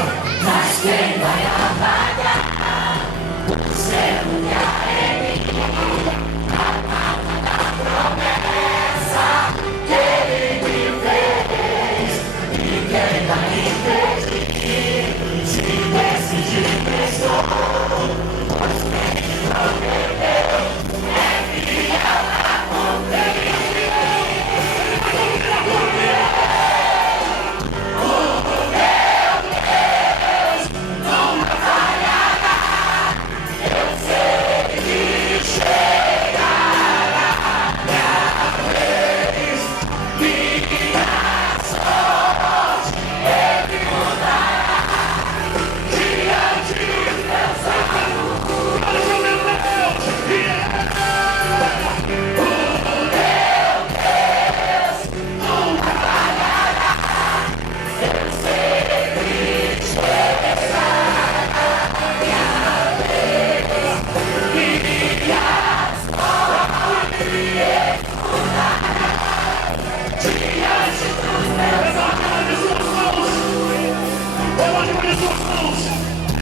canta. Mas quem vai apagar o céu e a alegria, a marca da promessa que ele me fez? Ninguém vai impedir, se decidir prestou, pois quem prometeu é fiel a cumprir.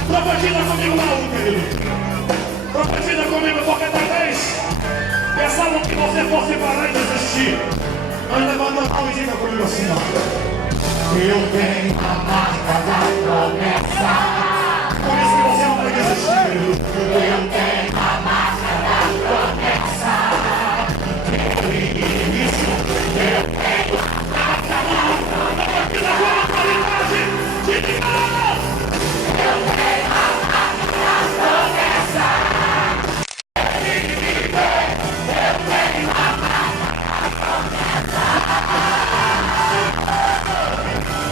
Profetiza comigo na um, querido. Profetiza comigo, porque talvez pensavam que você fosse parar e desistir. Mas levanta a mão e diga comigo assim, ó. Eu tenho a marca da promessa. Por isso que você não vai desistir, querido. Eu tenho a marca da promessa. Eu tenho a marca da promessa. Profetiza com a qualidade de Deus. Eu tenho a marca da promessa. Ele me fez. Eu tenho a marca da promessa.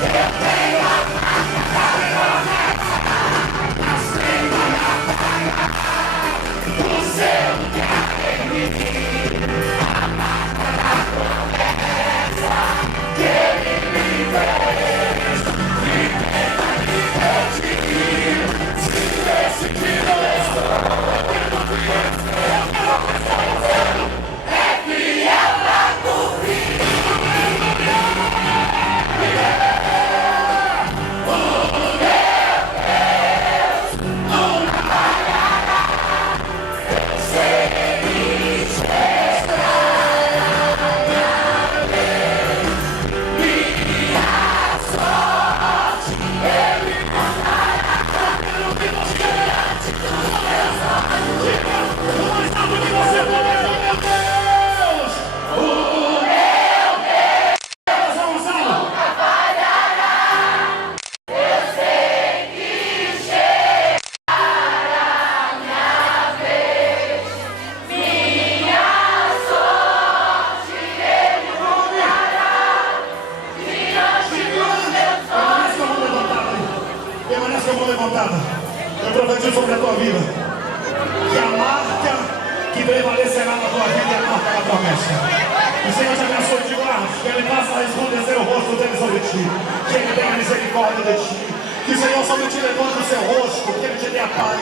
Eu tenho a marca da promessa. Mas quem vai apagar o céu que a ele a marca da promessa que ele me fez? Ninguém vai me impedir, se decidir eu estou. É fiel a cumprir. Permanece com a mão levantada. Eu profetizo sobre a tua vida que a marca que prevalecerá na tua vida é a marca da promessa. O Senhor te abençoe de guarda, que Ele faça resplandecer o rosto dele sobre ti, que Ele tenha misericórdia de ti, que o Senhor sobre ti levante o seu rosto, que Ele te dê a paz,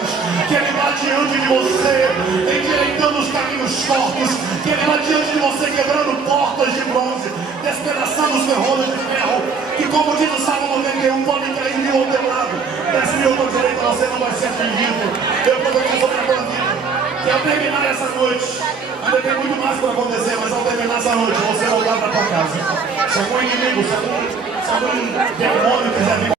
que Ele vá diante de você, endireitando os caminhos tortos, que Ele vá diante de você quebrando portas de bronze, despedaçando os ferrolhos de ferro, que como diz o Salmo 91, podem cair mil ao teu lado, 10.000 ao teu direito, você não vai ser atingido. Eu profetizo sobre a tua vida, que ao terminar essa noite, ainda tem muito mais para acontecer, mas ao terminar essa noite, você voltar para tua casa. Se algum inimigo, se algum demônio quiser vir